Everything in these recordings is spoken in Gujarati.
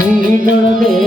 ಮಿನುಳದೇ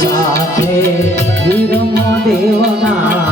সাথে বিরম দেওয়া